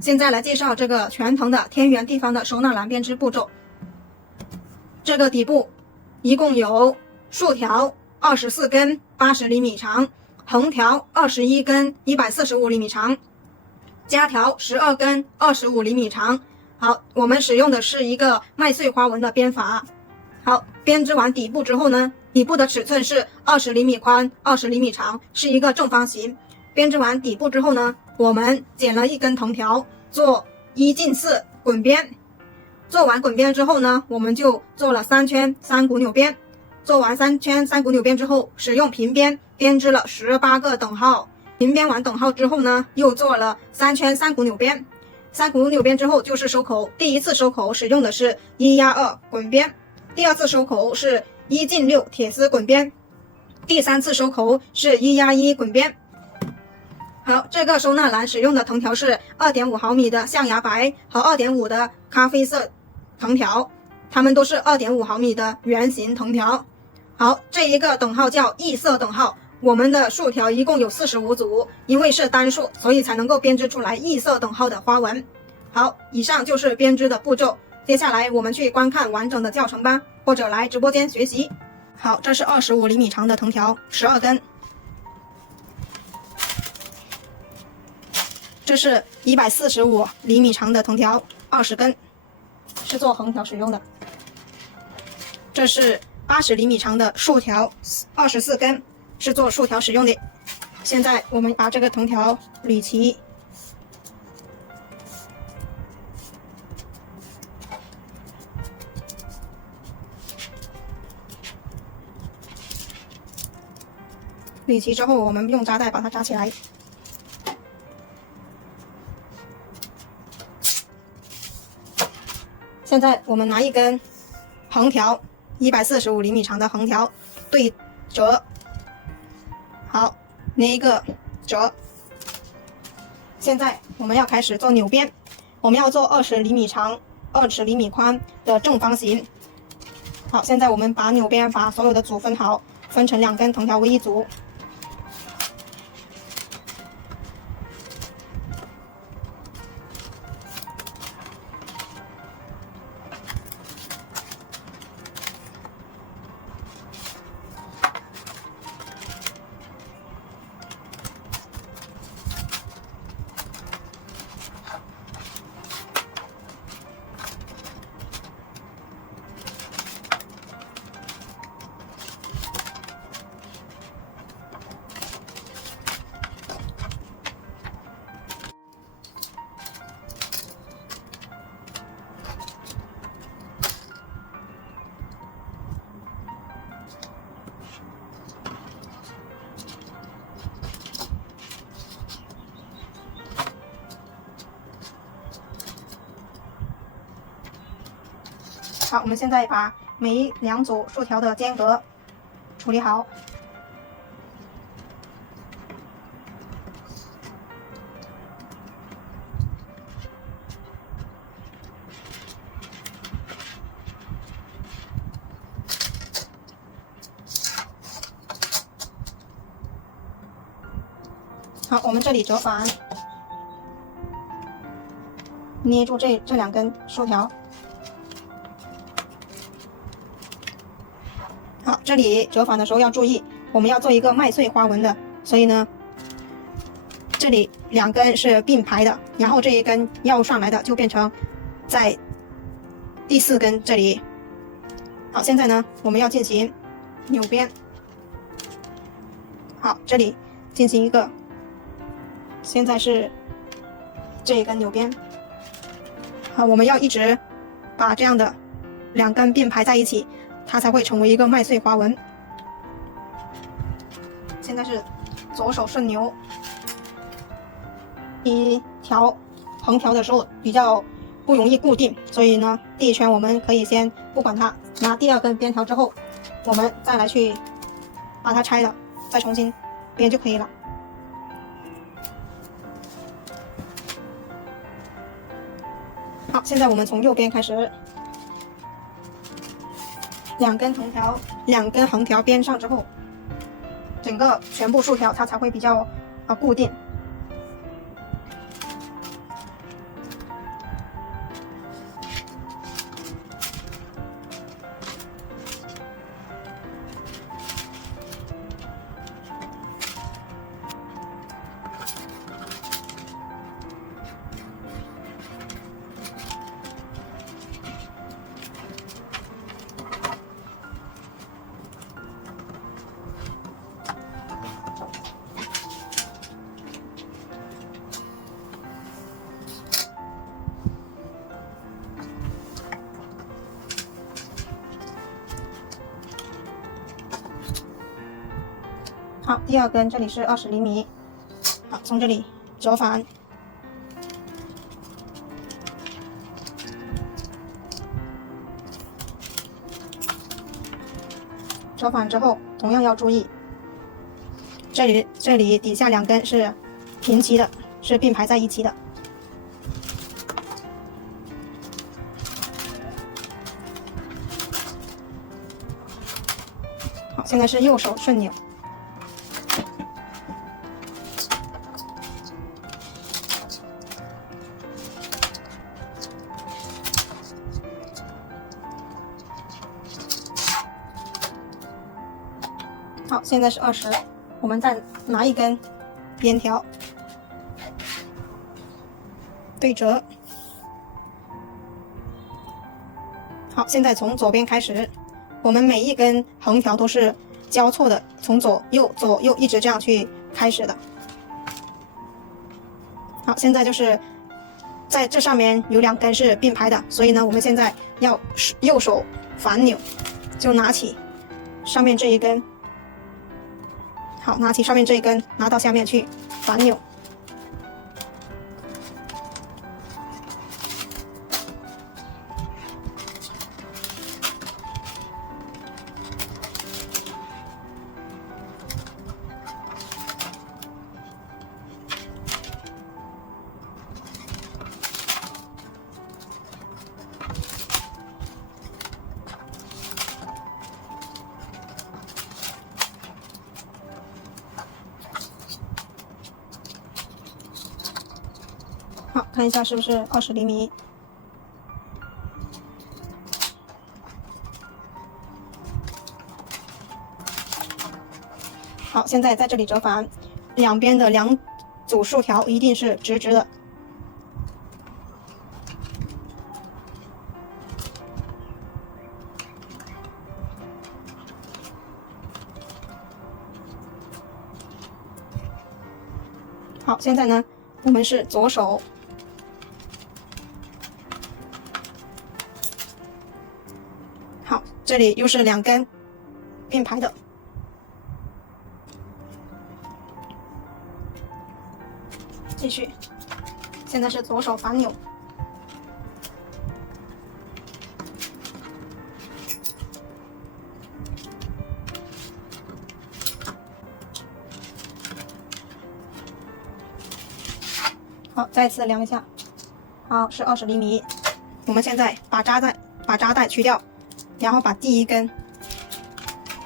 现在来介绍这个全藤的天圆地方的收纳栏编织步骤。这个底部一共有竖条24根80厘米长，横条21根145厘米长，夹条12根25厘米长。好，我们使用的是一个麦穗花纹的编法。好，编织完底部之后呢，底部的尺寸是20厘米宽20厘米长，是一个正方形。编织完底部之后呢，我们剪了一根藤条，做1/4滚边。做完滚边之后呢，我们就做了3圈3股纽边。做完3圈3股纽边之后，使用平边编织了18个等号。平编完等号之后呢，又做了3圈3股纽边。3股纽边之后就是收口。第一次收口使用的是1/2滚边，第二次收口是1/6铁丝滚边，第三次收口是1/1滚边。好，这个收纳栏使用的藤条是2.5毫米的象牙白和2.5的咖啡色藤条，它们都是2.5毫米的圆形藤条。好，这一个等号叫异色等号。我们的竖条一共有45组，因为是单数，所以才能够编织出来异色等号的花纹。好，以上就是编织的步骤。接下来我们去观看完整的教程吧，或者来直播间学习。好，这是25厘米长的藤条，12根。这是145厘米长的藤条，20根，是做横条使用的。这是80厘米长的竖条，24根，是做竖条使用的。现在我们把这个藤条捋齐。捋齐之后，我们用扎带把它扎起来。现在我们拿一根横条，145厘米长的横条对折，好，捏一个折。现在我们要开始做纽边，我们要做20厘米长、20厘米宽的正方形。好，现在我们把纽边把所有的组分好，分成2根藤条为一组。好，我们现在把每2组竖条的间隔处理好。好，我们这里折返，捏住这2根竖条。好，这里折返的时候要注意，我们要做一个麦穗花纹的，所以呢，这里2根是并排的，然后这一根要上来的就变成在第4根这里。好，现在呢，我们要进行纽边。好，这里进行一个，现在是这一根纽边。好，我们要一直把这样的2根并排在一起，它才会成为一个麦穗花纹。现在是左手顺牛，一条横条的时候比较不容易固定，所以呢，第一圈我们可以先不管它，拿第2根边条之后，我们再来去把它拆了，再重新编就可以了。好，现在我们从右边开始，2根横条，2根横条编上之后，整个全部竖条它才会比较固定。好，第二根这里是20厘米，好，从这里折返，折返之后同样要注意，这里底下2根是平齐的，是并排在一起的。好，现在是右手顺扭。好，现在是20，我们再拿一根边条对折。好，现在从左边开始，我们每一根横条都是交错的，从左右一直这样去开始的。好，现在就是在这上面有2根是并排的，所以呢，我们现在要右手反扭，就拿起上面这一根。好，拿起上面这一根，拿到下面去反扭。好，看一下是不是20厘米。好，现在在这里折返，两边的2组竖条一定是直直的。好，现在呢，我们是左手。好，这里又是2根并排的。继续，现在是左手反扭。好，再次量一下，好，是20厘米。我们现在把扎带去掉，然后把第1根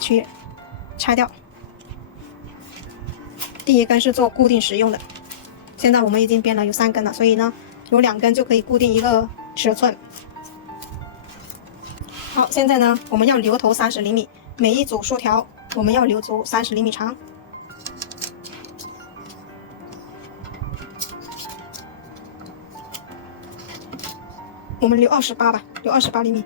去拆掉。第1根是做固定使用的。现在我们已经编了有3根了，所以呢，有2根就可以固定一个尺寸。好，现在呢，我们要留头30厘米，每一组竖条我们要留足30厘米长。我们留28吧，留28厘米。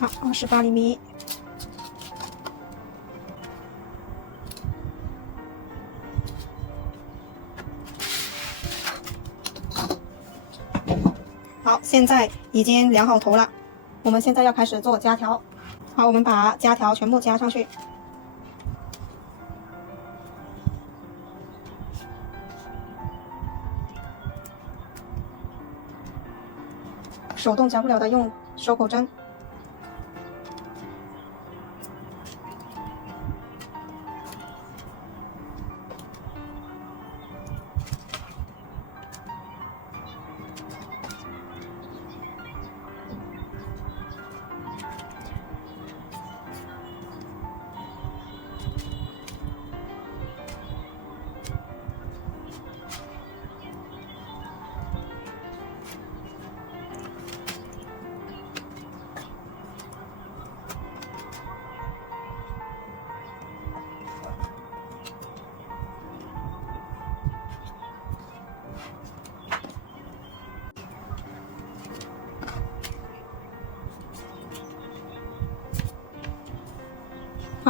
好，28厘米。好，现在已经量好头了，我们现在要开始做夹条。好，我们把夹条全部加上去。手动夹不了的，用手口针。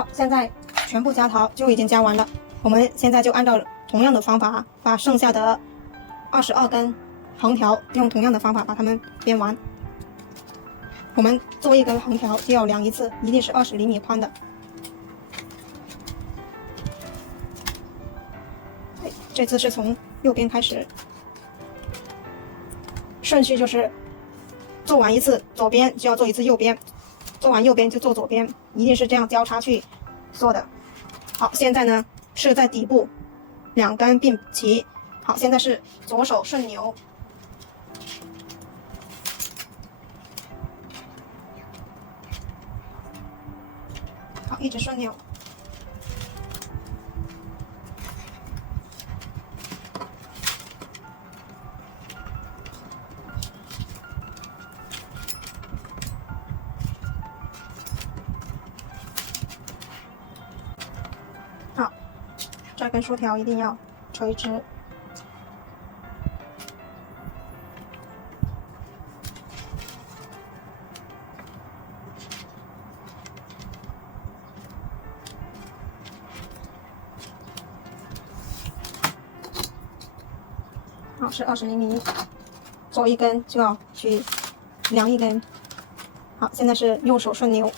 好，现在全部夹桃就已经夹完了，我们现在就按照同样的方法，把剩下的22根横条用同样的方法把它们编完。我们做一根横条就要量一次，一定是20厘米宽的。这次是从右边开始，顺序就是做完一次左边就要做一次右边，做完右边就做左边，一定是这样交叉去做的。好，现在呢是在底部2根并齐。好，现在是左手顺扭，好，一直顺扭。好，这根竖条一定要垂直。好，是20厘米，做一根就要去量一根。好，现在是右手顺扭。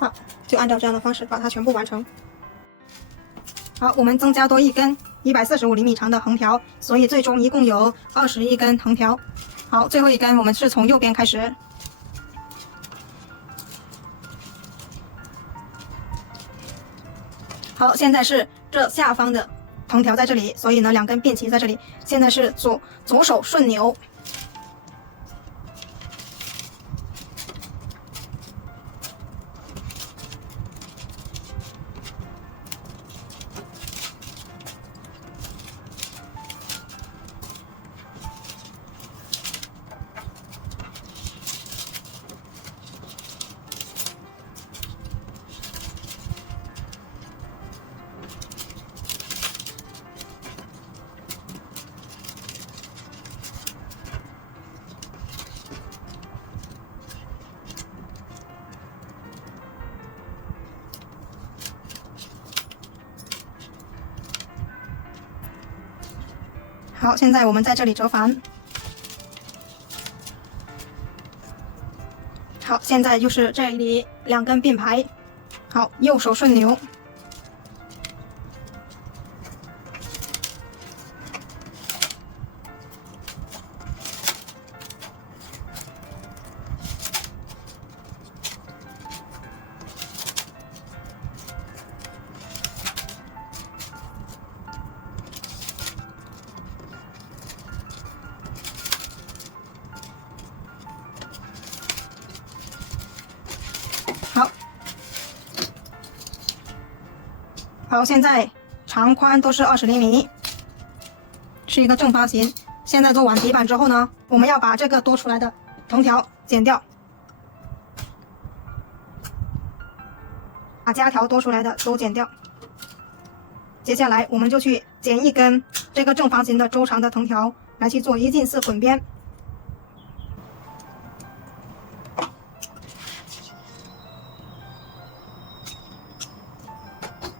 好，就按照这样的方式把它全部完成。好，我们增加多一根145厘米长的横条，所以最终一共有21根横条。好，最后一根我们是从右边开始。好，现在是这下方的横条在这里，所以呢2根并齐在这里。现在是左手顺扭。好，现在我们在这里折返。好，现在就是这里2根并排。好，右手顺扭。好，现在长宽都是20厘米，是一个正方形。现在做完底板之后呢，我们要把这个多出来的横条剪掉，把夹条多出来的都剪掉。接下来我们就去剪一根这个正方形的周长的藤条，来去做1进4混边。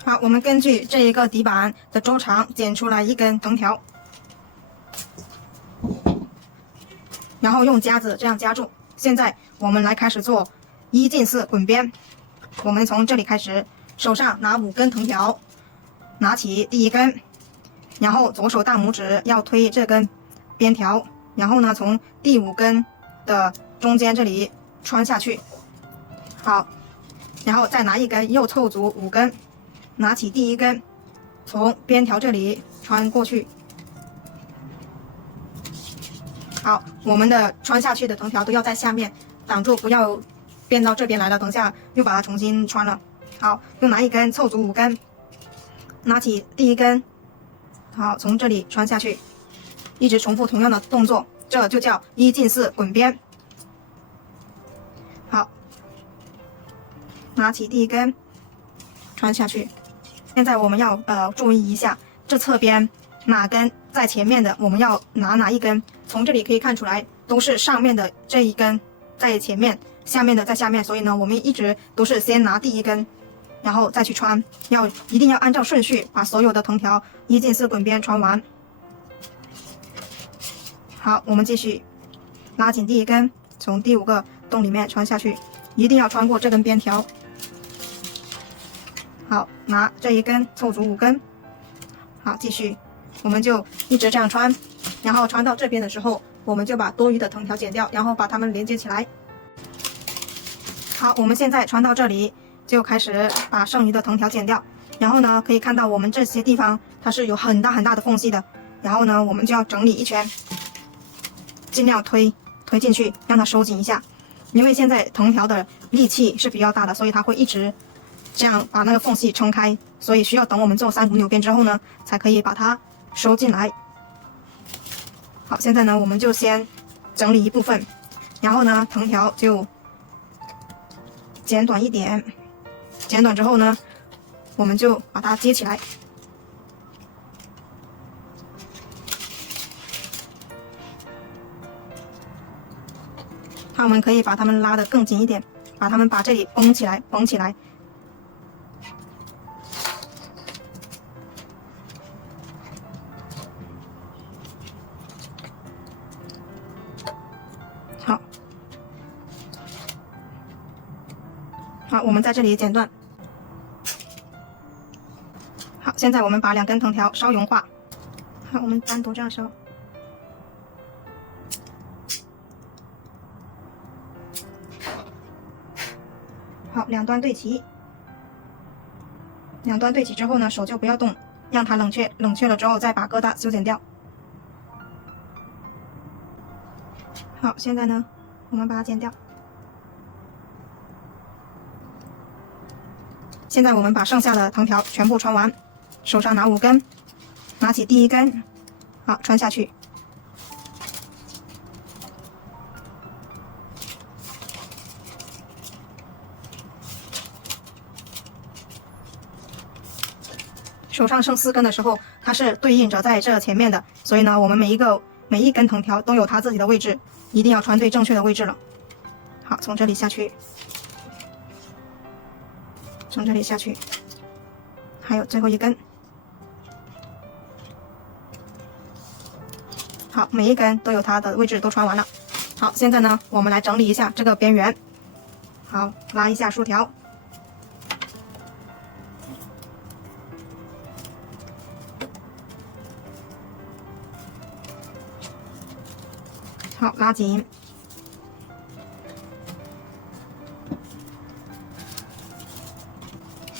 好，我们根据这一个底板的周长剪出来一根藤条，然后用夹子这样夹住。现在我们来开始做1进4滚边。我们从这里开始，手上拿5根藤条，拿起第1根，然后左手大拇指要推这根边条，然后呢从第5根的中间这里穿下去。好，然后再拿一根，又凑足5根。拿起第1根，从边条这里穿过去。好，我们的穿下去的藤条都要在下面挡住，不要编到这边来了，等下又把它重新穿了。好，又拿一根凑足5根，拿起第一根，好，从这里穿下去，一直重复同样的动作，这就叫1进4滚边。好，拿起第一根，穿下去。现在我们要注意一下，这侧边哪根在前面的，我们要拿哪一根。从这里可以看出来，都是上面的这一根在前面，下面的在下面，所以呢，我们一直都是先拿第一根，然后再去穿，一定要按照顺序把所有的藤条1进4滚边穿完。好，我们继续拉紧第一根，从第5个洞里面穿下去，一定要穿过这根边条。好，拿这一根凑足5根。好，继续，我们就一直这样穿，然后穿到这边的时候，我们就把多余的藤条剪掉，然后把它们连接起来。好，我们现在穿到这里，就开始把剩余的藤条剪掉。然后呢，可以看到我们这些地方它是有很大很大的缝隙的，然后呢，我们就要整理一圈，尽量推进去，让它收紧一下。因为现在藤条的力气是比较大的，所以它会一直这样把那个缝隙撑开，所以需要等我们做3股扭边之后呢，才可以把它收进来。好，现在呢，我们就先整理一部分，然后呢，藤条就剪短一点，剪短之后呢，我们就把它接起来。好，我们可以把它们拉得更紧一点，把这里绷起来。好，我们在这里剪断。好，现在我们把2根藤条烧融化。好，我们单独这样烧。好，两端对齐。两端对齐之后呢，手就不要动，让它冷却了之后再把疙瘩修剪掉。好，现在呢，我们把它剪掉。现在我们把剩下的藤条全部穿完，手上拿5根，拿起第一根，好，穿下去。手上剩4根的时候，它是对应着在这前面的，所以呢，我们每一根藤条都有它自己的位置，一定要穿对正确的位置了。好，从这里下去，从这里下去，还有最后一根。好，每一根都有它的位置，都穿完了。好，现在呢，我们来整理一下这个边缘。好，拉一下竖条。好，拉紧。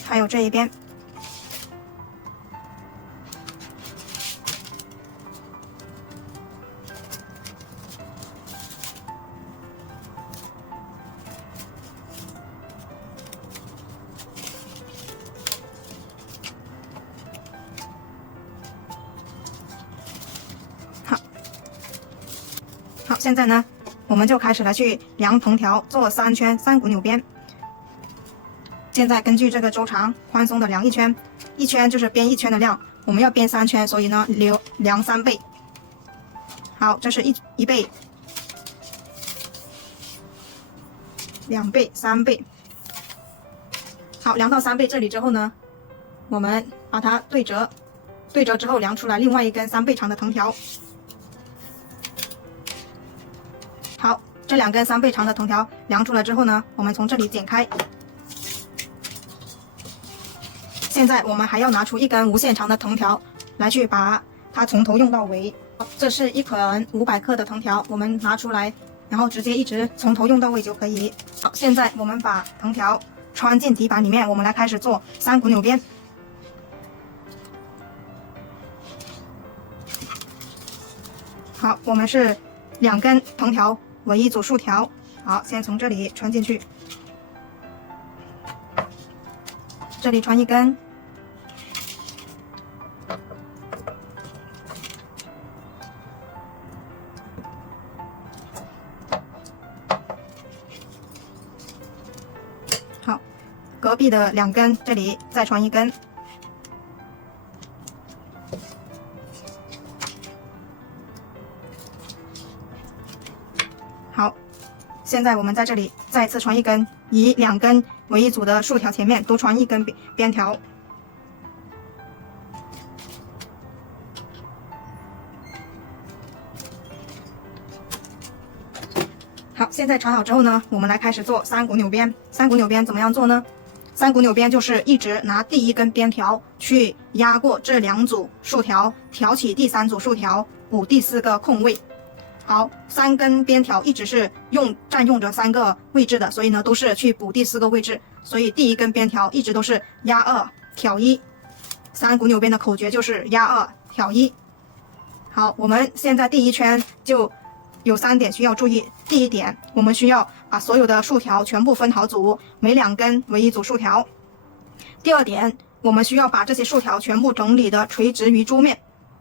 还有这一边。好，现在呢，我们就开始来去量藤条，做3圈3股扭边。现在根据这个周长宽松的量1圈，1圈就是编1圈的量，我们要编3圈，所以呢量3倍。好，这是一倍、2倍、3倍。好，量到3倍这里之后呢，我们把它对折，对折之后量出来另外一根3倍长的藤条。好，这2根3倍长的藤条量出来之后呢，我们从这里剪开。现在我们还要拿出一根无限长的藤条来去把它从头用到尾。这是一捆500克的藤条，我们拿出来，然后直接一直从头用到尾就可以。好，现在我们把藤条穿进底板里面，我们来开始做3股扭边。好，我们是2根藤条为一组竖条。好，先从这里穿进去。这里穿一根，好，隔壁的2根这里再穿一根。好，现在我们在这里再次穿一根，以2根为一组的竖条前面多穿一根边条。好，现在穿好之后呢，我们来开始做3股扭边。3股扭边怎么样做呢？3股扭边就是一直拿第1根边条去压过这2组竖条，挑起第3组竖条，补第4个空位。好，3根边条一直是占用着3个位置的，所以呢都是去补第4个位置，所以第1根边条一直都是压2挑1。3股扭边的口诀就是压2挑1。好，我们现在第1圈就有3点需要注意。第1点，我们需要把所有的竖条全部分好组，每2根为一组竖条。第2点，我们需要把这些竖条全部整理的垂直于桌面。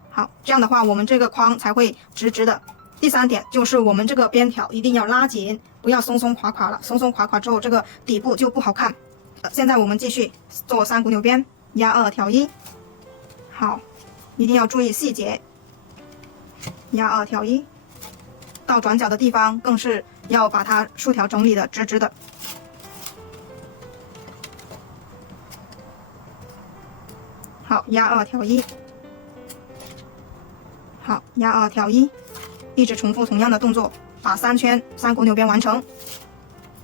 好，这样的话我们这个框才会直直的。第3点就是我们这个边条一定要拉紧，不要松松垮垮了，松松垮垮之后这个底部就不好看。现在我们继续做3股扭边，压2挑1。好，一定要注意细节，压2挑1。到转角的地方更是要把它竖条整理的直直的。好，压2挑1。好，压2挑1。一直重复同样的动作，把3圈3股扭边完成。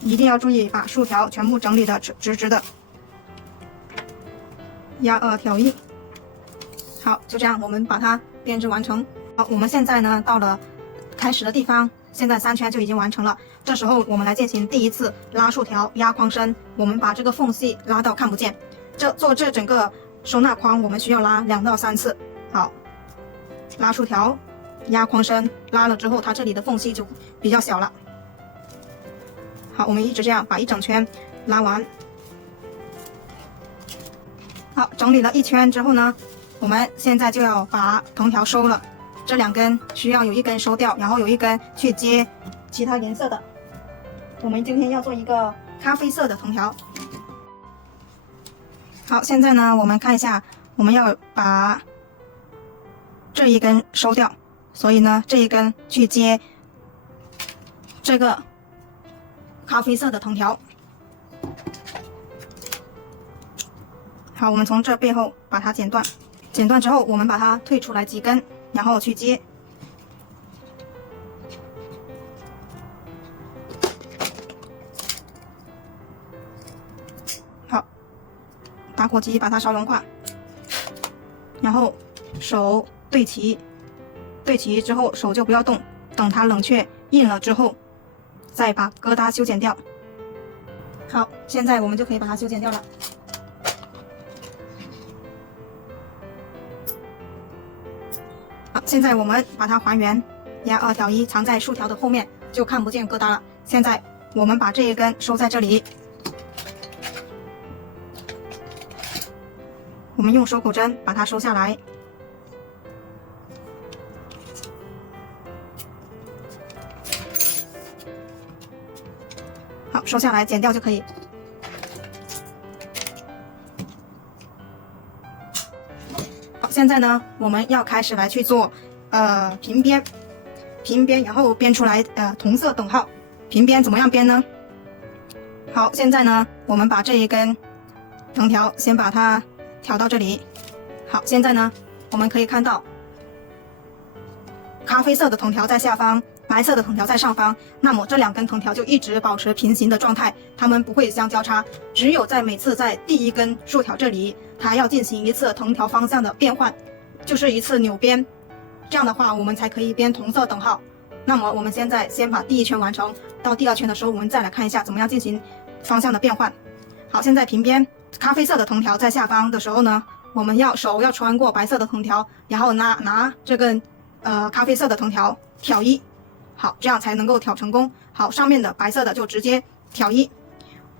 一定要注意把竖条全部整理的直直的。压2挑1。好，就这样我们把它编织完成。好，我们现在呢到了开始的地方，现在3圈就已经完成了。这时候我们来进行第1次拉竖条压框身，我们把这个缝隙拉到看不见。做这整个收纳框我们需要拉2到3次。好，拉竖条压框身，拉了之后它这里的缝隙就比较小了。好，我们一直这样把1整圈拉完。好，整理了1圈之后呢，我们现在就要把藤条收了。这2根需要有1根收掉，然后有1根去接其他颜色的。我们今天要做一个咖啡色的藤条。好，现在呢我们看一下，我们要把这1根收掉，所以呢这1根去接这个咖啡色的藤条。好，我们从这背后把它剪断，剪断之后我们把它退出来几根，然后去接。好，打火机把它烧融化，然后手对齐，对齐之后手就不要动，等它冷却硬了之后再把疙瘩修剪掉。好，现在我们就可以把它修剪掉了。好，现在我们把它还原，压2挑1藏在竖条的后面，就看不见疙瘩了。现在我们把这1根收在这里，我们用收口针把它收下来。好，收下来剪掉就可以。好，现在呢我们要开始来去做平边，然后编出来同色等号。平边怎么样编呢？好，现在呢我们把这1根藤条先把它挑到这里。好，现在呢我们可以看到咖啡色的藤条在下方，白色的藤条在上方，那么这2根藤条就一直保持平行的状态，它们不会相交叉。只有在每次在第1根竖条这里，它要进行1次藤条方向的变换，就是1次扭边。这样的话我们才可以编同色等号。那么我们现在先把第1圈完成，到第2圈的时候我们再来看一下怎么样进行方向的变换。好，现在平边咖啡色的藤条在下方的时候呢，我们手要穿过白色的藤条，然后拿这根咖啡色的藤条挑1。好，这样才能够挑成功。好，上面的白色的就直接挑1。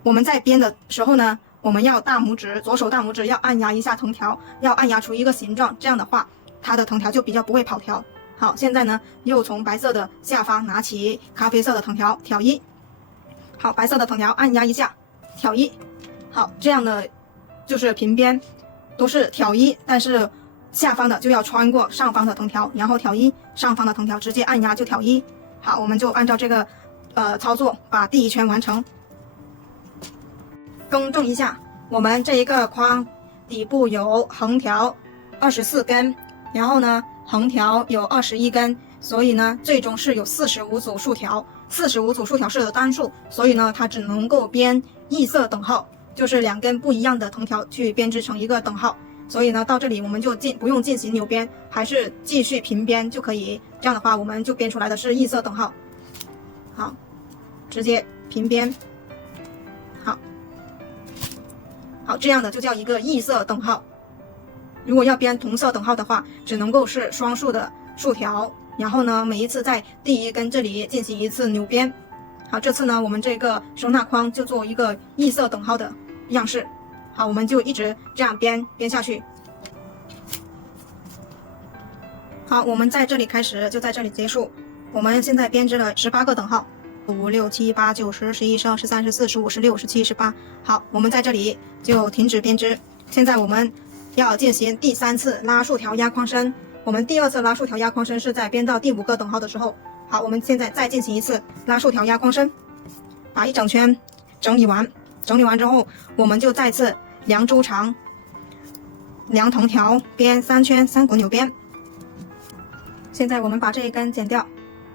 我们在编的时候呢，我们要大拇指，左手大拇指要按压一下藤条，要按压出一个形状，这样的话它的藤条就比较不会跑条。好，现在呢又从白色的下方拿起咖啡色的藤条，挑一。好，白色的藤条按压一下，挑一。好，这样的就是平边都是挑一，但是下方的就要穿过上方的藤条，然后挑一，上方的藤条直接按压就挑一。好，我们就按照这个操作把第一圈完成。更正一下，我们这一个框底部有横条24根，然后呢横条有21根，所以呢最终是有45组竖条，45组竖条是单数，所以呢它只能够编异色等号，就是2根不一样的藤条去编织成一个等号。所以呢到这里我们就不用进行扭编，还是继续平编就可以，这样的话我们就编出来的是异色等号。好，直接平编。好，这样的就叫一个异色等号。如果要编同色等号的话，只能够是双数的竖条，然后呢每一次在第一根这里进行一次扭编。好，这次呢我们这个收纳框就做一个异色等号的样式。好，我们就一直这样编下去。好，我们在这里开始，就在这里结束。我们现在编织了18个等号，5、6、7、8、9、10、11、12、13、14、15、16、17、18。好，我们在这里就停止编织。现在我们要进行第3次拉竖条压框身。我们第2次拉竖条压框身是在编到第5个等号的时候。好，我们现在再进行一次拉竖条压框身，把一整圈整理完。整理完之后，我们就再次量周长，量藤条，编3圈3股扭编。现在我们把这一根剪掉，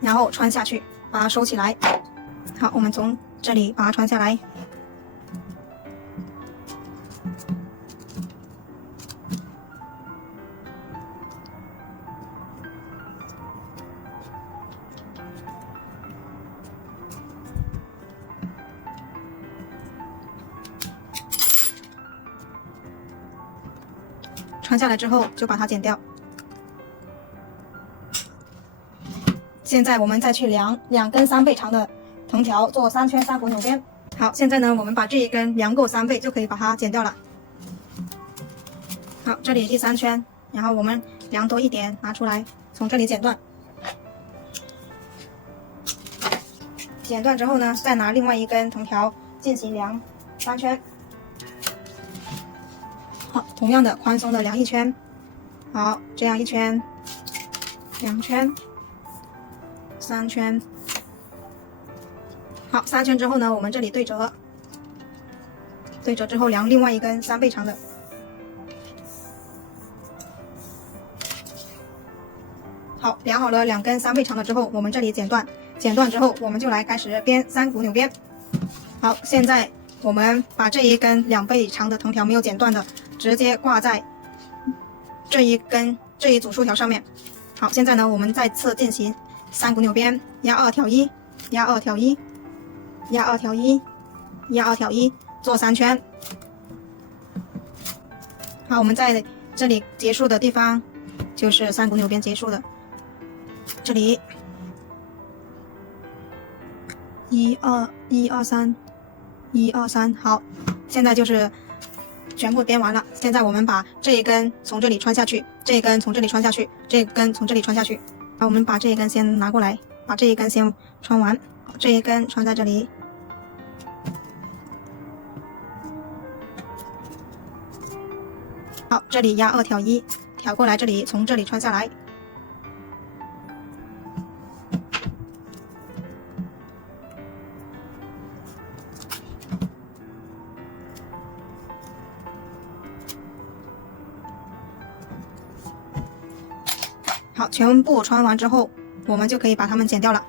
然后穿下去，把它收起来。好，我们从这里把它穿下来。穿下来之后就把它剪掉。现在我们再去量2根3倍长的藤条，做3圈3股扭编。好，现在呢我们把这一根量够3倍就可以把它剪掉了。好，这里第3圈，然后我们量多一点拿出来，从这里剪断。剪断之后呢，再拿另外一根藤条进行量3圈。好，同样的宽松的量1圈。好，这样1圈、2圈、3圈。好，3圈之后呢，我们这里对折，对折之后量另外一根3倍长的。好，量好了2根3倍长的之后，我们这里剪断，剪断之后我们就来开始编3股扭编。好，现在我们把这一根2倍长的藤条没有剪断的，直接挂在这一组竖条上面。好，现在呢，我们再次进行3股扭编，压2挑1，压2挑1，压2挑1，压2挑1，做3圈。好，我们在这里结束的地方就是3股扭编结束的。这里1、2、1、2、3。1、2、3，好，现在就是全部编完了。现在我们把这一根从这里穿下去，这一根从这里穿下去，这一根从这里穿下去。好，我们把这一根先拿过来，把这一根先穿完，这一根穿在这里。好，这里压2挑1，挑过来这里，从这里穿下来。好，全部穿完之后，我们就可以把它们剪掉了。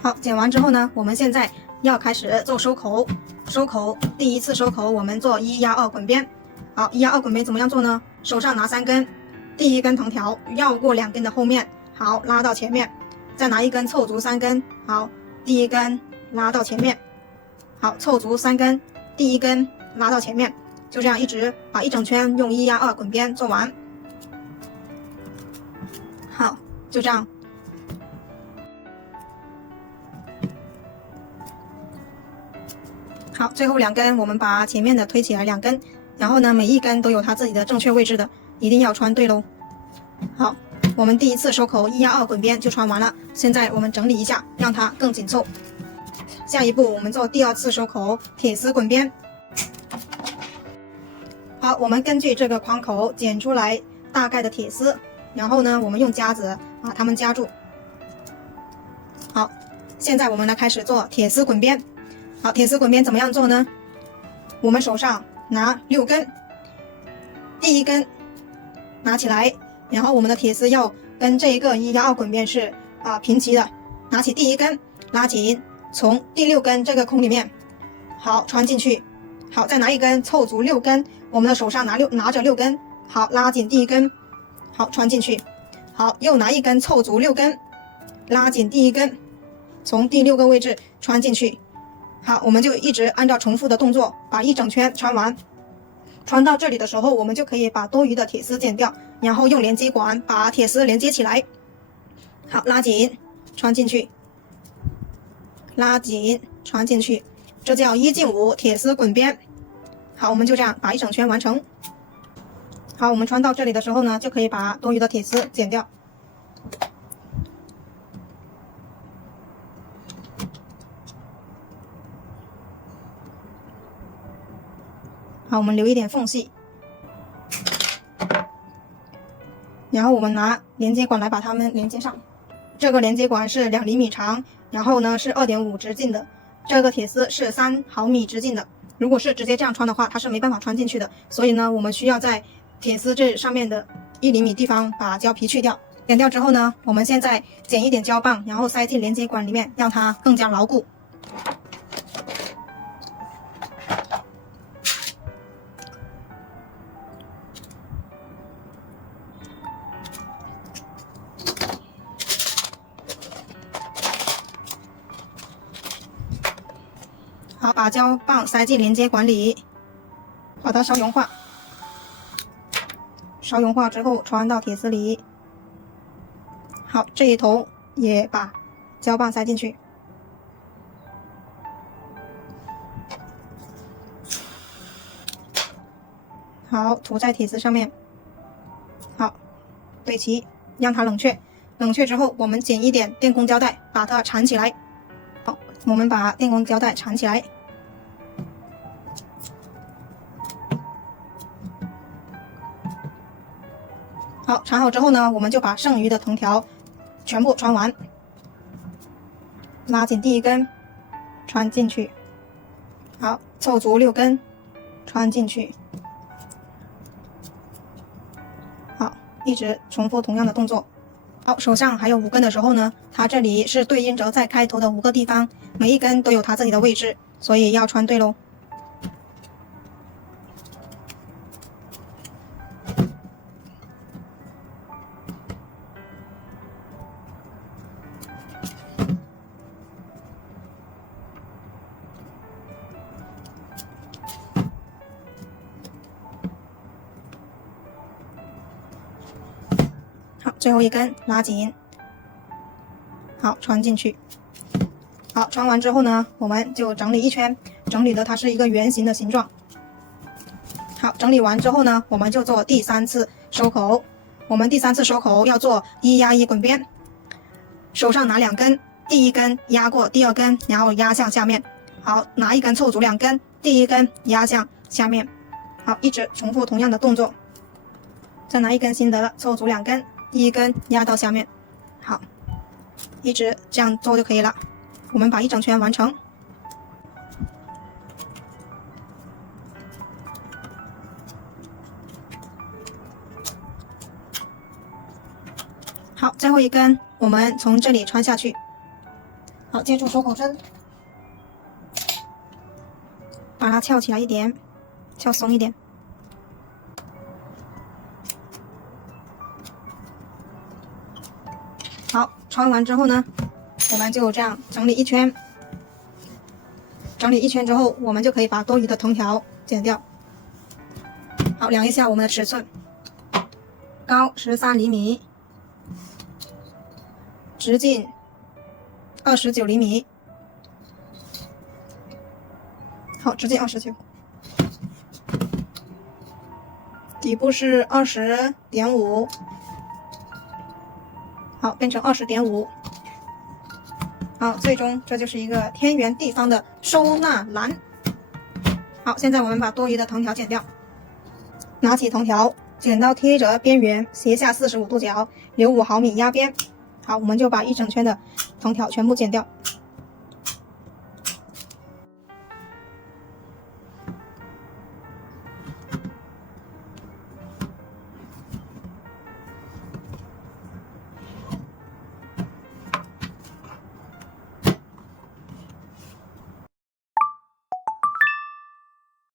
好，剪完之后呢，我们现在要开始做收口。收口，第1次收口我们做1压2滚边。好，1压2滚边怎么样做呢？手上拿3根，第1根藤条绕过2根的后面，好，拉到前面，再拿1根凑足3根，好，第1根拉到前面，好，凑足3根。第1根拉到前面，就这样一直把一整圈用1压2滚边做完。好，就这样。好，最后2根我们把前面的推起来2根，然后呢每一根都有它自己的正确位置的，一定要穿对喽。好，我们第一次收口1压2滚边就穿完了，现在我们整理一下，让它更紧凑。下一步我们做第2次收口铁丝滚边。好，我们根据这个框口剪出来大概的铁丝，然后呢我们用夹子把它们夹住。好，现在我们来开始做铁丝滚边。好，铁丝滚边怎么样做呢？我们手上拿6根，第一根拿起来，然后我们的铁丝要跟这一个1压2滚边是平齐的。拿起第一根，拉紧，从第6根这个孔里面，好穿进去。好，再拿一根凑足6根，我们的手上拿着6根，好拉紧第一根，好穿进去。好，又拿一根凑足6根，拉紧第一根，从第6个位置穿进去。好，我们就一直按照重复的动作把一整圈穿完。穿到这里的时候，我们就可以把多余的铁丝剪掉，然后用连接管把铁丝连接起来。好，拉紧穿进去，拉紧穿进去，这叫1进5铁丝滚边。好，我们就这样把一整圈完成。好，我们穿到这里的时候呢，就可以把多余的铁丝剪掉。好，我们留一点缝隙，然后我们拿连接管来把它们连接上。这个连接管是2厘米长，然后呢是2.5直径的，这个铁丝是3毫米直径的。如果是直接这样穿的话，它是没办法穿进去的，所以呢我们需要在铁丝这上面的1厘米地方把胶皮去掉。剪掉之后呢，我们现在剪一点胶棒，然后塞进连接管里面，让它更加牢固。好，把胶棒塞进连接管里，把它稍融化。稍融化之后穿到铁丝里。好，这一头也把胶棒塞进去。好，涂在铁丝上面。好，对齐，让它冷却。冷却之后，我们剪一点电工胶带，把它缠起来。好，我们把电工胶带缠起来。好，缠好之后呢，我们就把剩余的藤条全部穿完。拉紧第一根，穿进去。好，凑足6根，穿进去。好，一直重复同样的动作。好，手上还有5根的时候呢，它这里是对应着在开头的5个地方，每一根都有它自己的位置，所以要穿对喽。好，最后一根拉紧，好穿进去。好，穿完之后呢，我们就整理一圈，整理的它是一个圆形的形状。好，整理完之后呢，我们就做第3次收口。我们第3次收口要做1压1滚边，手上拿2根，第一根压过第2根，然后压向下面。好，拿一根凑足2根，第一根压向下面。好，一直重复同样的动作。再拿一根新的，凑足2根，第一根压到下面。好，一直这样做就可以了。我们把一整圈完成。好，最后一根我们从这里穿下去。好，接住收口针，把它翘起来一点，翘松一点。好，穿完之后呢，我们就这样整理一圈。整理一圈之后，我们就可以把多余的藤条剪掉。好，量一下我们的尺寸，高13厘米，直径29厘米，好，直径29，底部是20.5，好，变成20.5。好，最终这就是一个天圆地方的收纳篮。好，现在我们把多余的藤条剪掉，拿起藤条，剪刀贴着边缘，斜下45度角，留5毫米压边。好，我们就把一整圈的藤条全部剪掉。